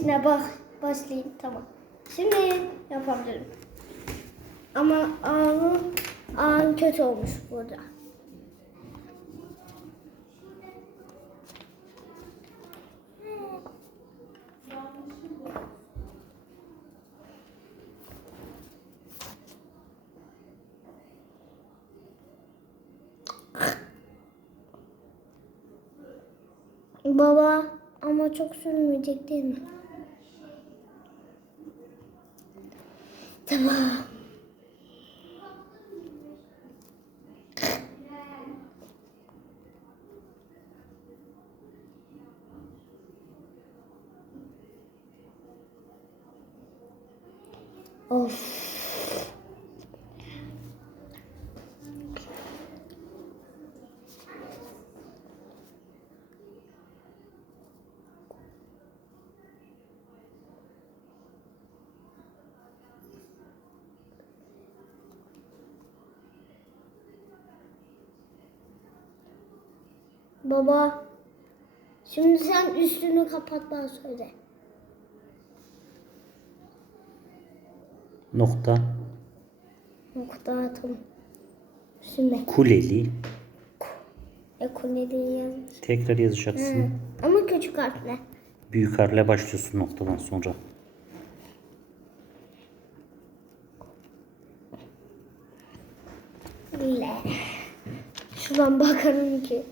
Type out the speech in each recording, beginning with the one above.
işine bak. Başlayayım tamam. Şimdi yapabilirim. Ama ağın, ağın kötü olmuş burada. Baba ama çok sürmeyecek değil mi? Tamam. Of. Baba. Şimdi sen üstünü kapat bana söyle. Nokta. Nokta atım. Şimdi Kuleli. ekonomiyi yazmış. Tekrar yazacaksın. Hı. Ama küçük harfle. Büyük harfle başlıyorsun noktadan sonra. Le. Şuradan bakarım ki.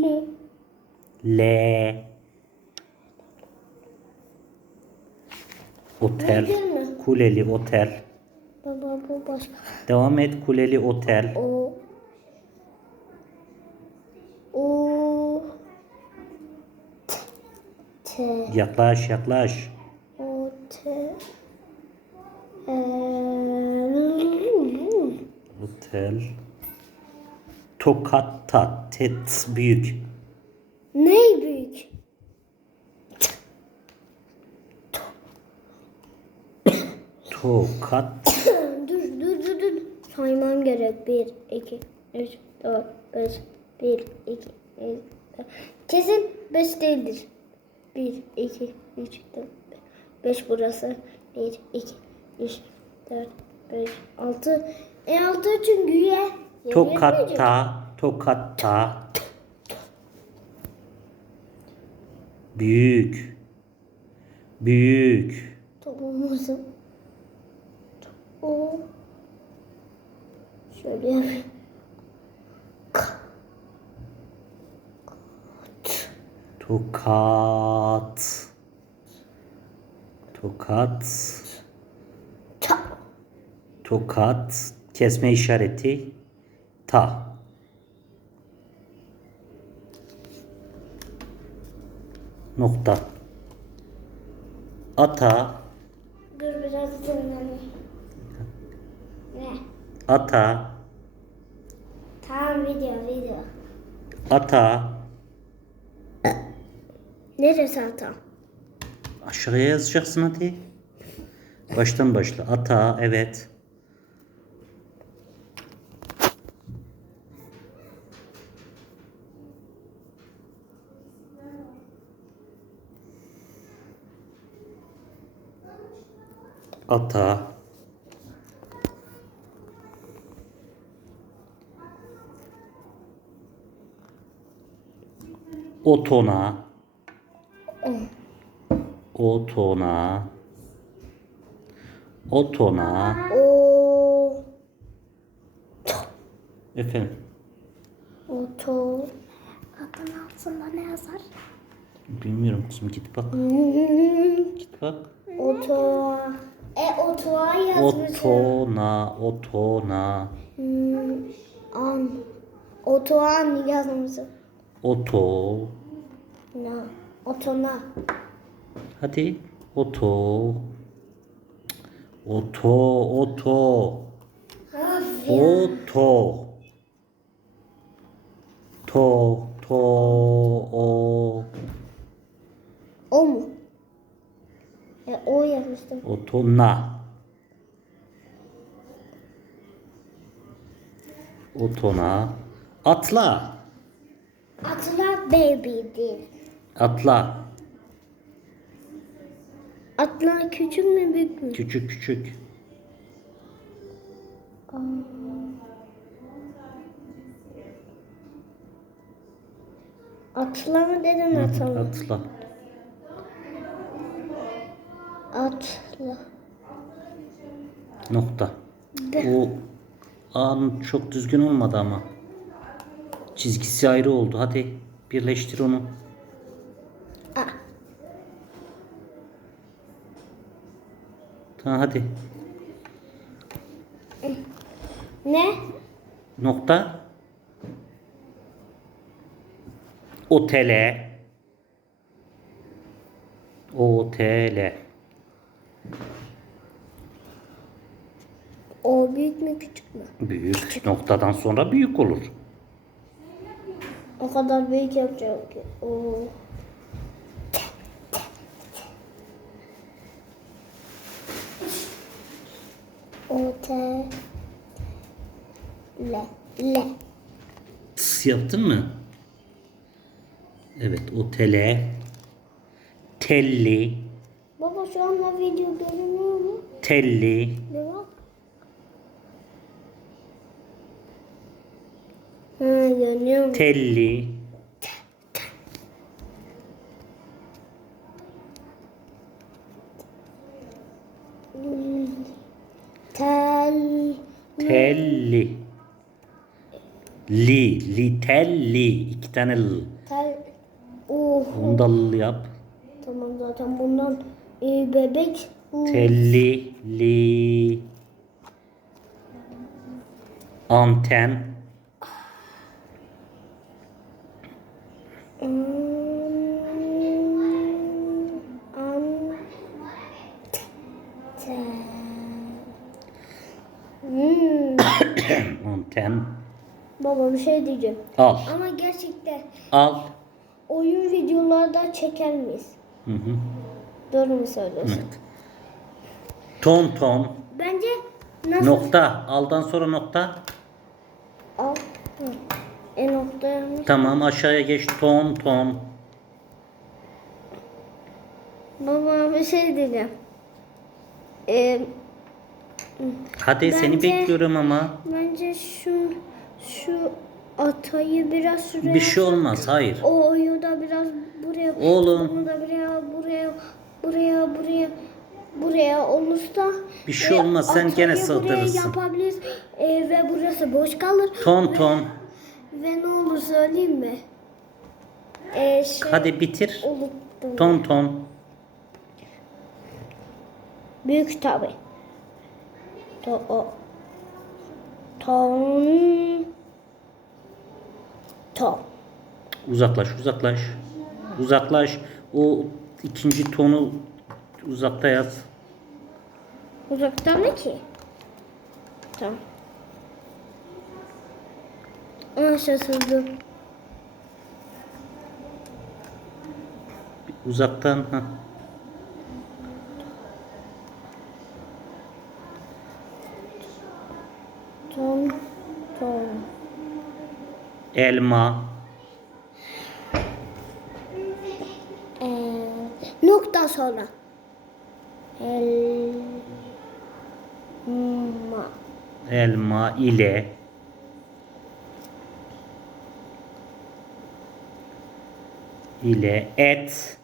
Le. L. Otel. Kuleli otel. Baba bu başka. Devam et. Kuleli otel. O. O. T. Yaklaş yaklaş. O. T. Ee, Otel. Tokatta. Tet büyük. ne büyük? Tokat. dur dur dur dur. Saymam gerek. 1, 2, 3, 4, 5, 1, 2, 3, 4. Kesin 5 değildir. 1, 2, 3, 4, 5 burası. 1, 2, 3, 4, 5, 6. E 6 çünkü ye. Tokatta. Tokatta. Büyük. Büyük. Topumuzun. O. Şöyle yapayım. Tokat. Tokat. Tokat. Kesme işareti. Ta. Nokta. Ata. Dur biraz dinleneyim. Ne? Ata. Tamam video video. Ata. Neresi hata? Aşağıya yazacaksın hadi. Baştan başla. Ata. Evet. Ata. Otona. Otona. Otona. O. Efendim. Oto. Adın altında ne yazar? Bilmiyorum kızım git bak. Git bak. Oto. E otoa yazmışım. Otona. Otona. Hmm, an. Otoan yazmışım. Oto. Na. Otona. Hadi. Oto. Oto. Oto. Oto. To. To. O. O mu? O yazmıştım. Otona. Otona. Atla. Atla baby değil. Atla. Atlar küçük mü büyük mü? Küçük küçük. Atla mı dedin atla mı? Atla. Nokta. De. O an çok düzgün olmadı ama. Çizgisi ayrı oldu. Hadi birleştir onu. A. Tamam hadi. Ne? Nokta. Otele. Otele. O büyük mü küçük mü? Büyük. Noktadan sonra büyük olur. O kadar büyük yapacak ki. Oo. O te le le Tıs yaptın mı? Evet otele. Telli. Baba şu anda video görünüyor mu? Telli. Ha görünüyor mu? Telli. Tel Telli. Li. Li telli. İki tane l. tel Oh Onu da l yap. tamam zaten bundan e, bebek uh, Telli. Li. Anten. An te. Anten. Baba bir şey diyeceğim. Al. Ama gerçekten Al. oyun videolarda çeker miyiz? Hı hı. Doğru mu söylüyorsun? Evet. Ton ton. Bence nasıl? Nokta. Aldan sonra nokta. Al. Hı. E nokta yanlış. Tamam aşağıya geç. Ton ton. Baba bir şey diyeceğim. Ee, Hadi seni Bence- bekliyorum ama. bence şu şu atayı biraz şuraya Bir şey olmaz. Hayır. O oyu da biraz buraya Oğlum. Buraya olursa Bir şey e, olmaz, sen gene sığdırırsın. Yapabiliriz e, ve burası boş kalır. Ton ton. Ve ne olur söyleyeyim mi? E, şey, Hadi bitir. unuttum. Ton ton. Büyük tabi. To o. Ton. Ton. Uzaklaş uzaklaş. Uzaklaş. O ikinci tonu uzakta yaz. Uzakta mı ki? Tamam. Ama şaşırdım. Uzaktan. Ha. Ton. Ton. Elma. Ee, nokta sonra. El. Ma. Elma ile. ile et.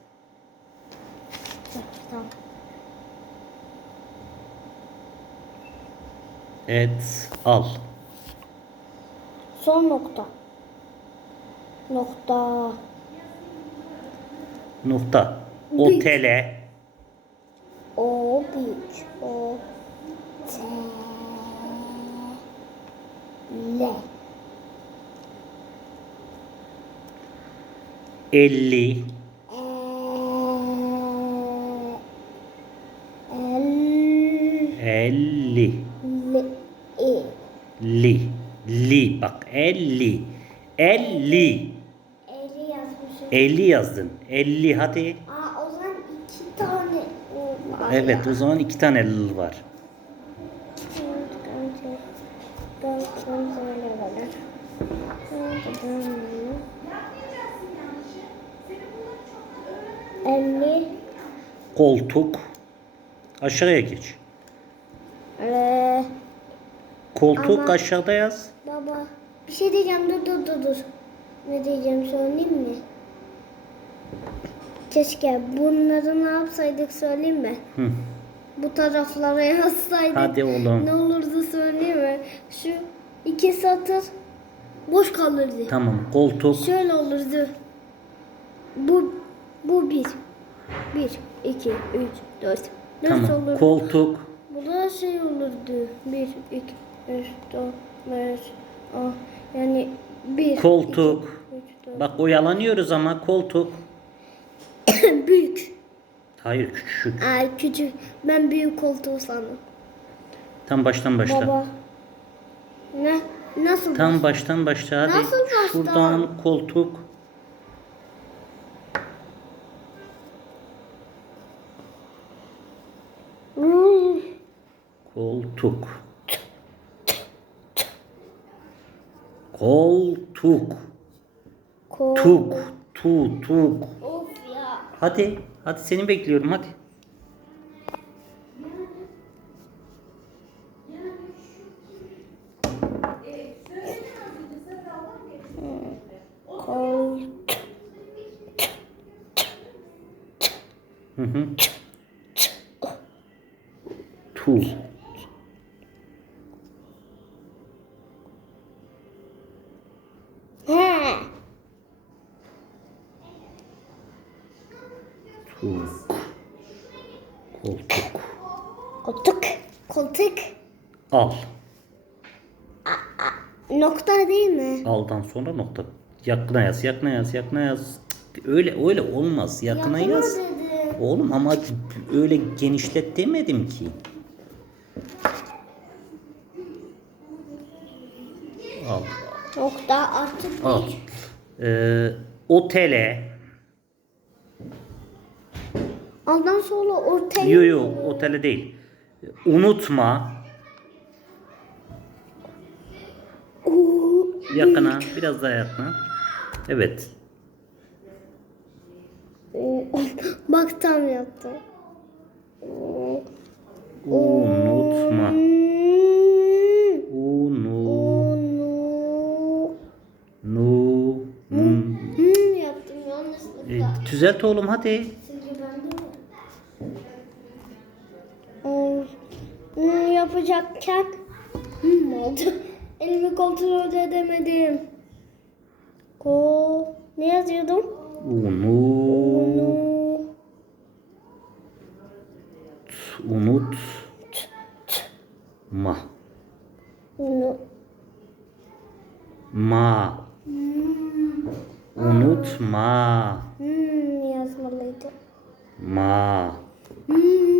Et al. Son nokta. Nokta. Nokta. Otele. O büyük. O. Le. Elli. E. El. Elli. Le. Li. Li. Bak elli. Elli. Eli yazmışım. 50 yazdın. 50 hadi. Aa o zaman iki tane var. Evet o zaman iki tane l var. Koltuk. Aşağıya geç. Ee, Koltuk Ama- aşağıda yaz. baba bir şey diyeceğim dur dur dur dur. Ne diyeceğim söyleyeyim mi? Keşke bunları ne yapsaydık söyleyeyim mi? Hı. Bu taraflara yazsaydık. Hadi oğlum. Ne olurdu söyleyeyim mi? Şu iki satır boş kalırdı. Tamam. Koltuk. Şöyle olurdu. Bu bu bir. Bir, iki, üç, dört. Dört Tamam. olurdu. Koltuk. Bu da şey olurdu. Bir, iki, üç, dört, beş, on. Yani bir. Koltuk. iki, üç, dört. Bak oyalanıyoruz ama koltuk. büyük. Hayır küçük. Ay küçük. Ben büyük koltuğu sandım. Tam baştan başla. Baba. Ne? Nasıl? Tam baştan başla hadi. Nasıl baştan? Şuradan koltuk. Hmm. Koltuk. Koltuk. Kol- Tuk. Tu tuk. Of ya. Hadi. Hadi seni bekliyorum hadi. Kol. Hı hı. Tu. Al. Nokta değil mi? Aldan sonra nokta. Yakına yaz, yakına yaz, yakına yaz. Cık, Öyle öyle olmaz. Yakına yaz. dedim. Oğlum ama öyle genişlet demedim ki. Al. Nokta artık Al. değil. Ee, otele. Ondan sonra ortaya. Yo yo otele değil. Unutma. Yakına. Biraz daha yakına. Evet. oo. Bak tam yaptım. Oo. Unutma. Unu. Nu. nun. Hmm yaptım E, yanlışlıkla. düzelt oğlum hadi. Yapacakken hmm oldu. Elimi kontrol edemedim. Ko ne yazıyordum? Unu. Onu. Unut. Ma. Onu. Ma. Unutma. Hmm yazmalıydım. Ma. Hmm.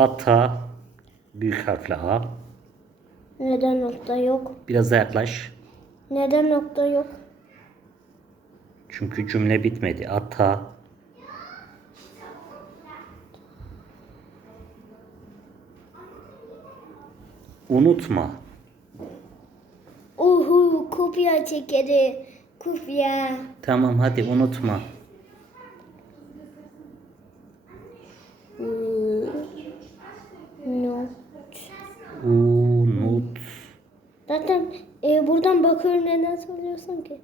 Ata. Büyük harfle A. Neden nokta yok? Biraz daha yaklaş. Neden nokta yok? Çünkü cümle bitmedi. Ata. Unutma. Uhu kopya çekeri. Kopya. Tamam hadi unutma. Buradan bakıyorum neden soruyorsun ki?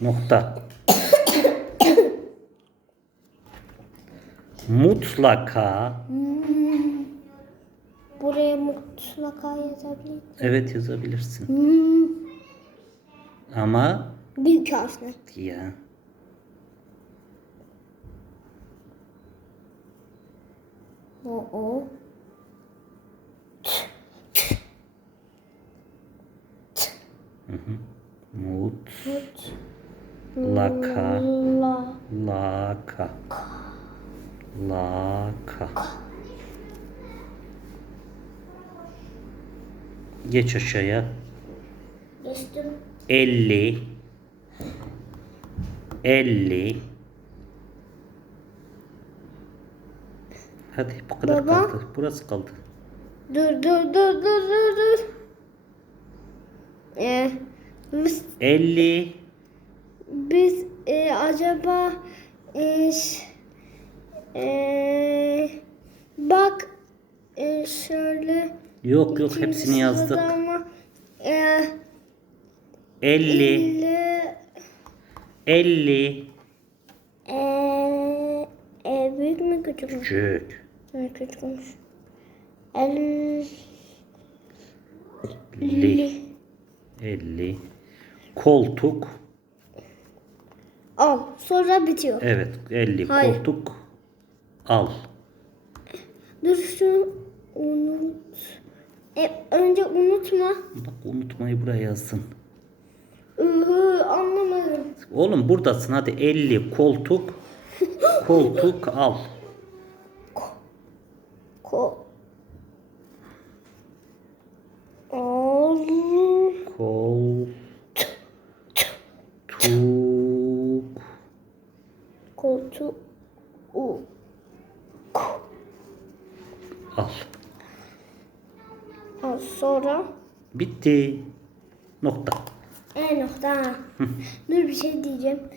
Nokta. Mutlaka. Hmm. Buraya mutlaka yazabilirim. Evet yazabilirsin. Hmm. Ama Büyük harfle. ya O o. mut Mut. laka La. laka laka. Geç aşağıya. Geçtim. 50 50 Hadi bu kadar Baba. kaldı. Burası kaldı. Dur dur dur dur dur dur. Ee, biz, 50 biz e, acaba e, e, bak e, şöyle Yok yok hepsini yazdık. Ama, e, 50 50 50 e, e, büyük mü küçük mü? küçük. Ne küçükmüş. 50 50 50 koltuk Al. Sonra bitiyor. evet 50 Hayır. koltuk al. Dur şu unut. E, önce unutma. Bak unutmayı buraya yazsın. Ihı, anlamadım. Oğlum buradasın hadi 50 koltuk koltuk al. Ko. Al. Koltuk Koltuk. U. al. Al sonra. Bitti. Nokta. E nokta. Dur bir şey diyeceğim.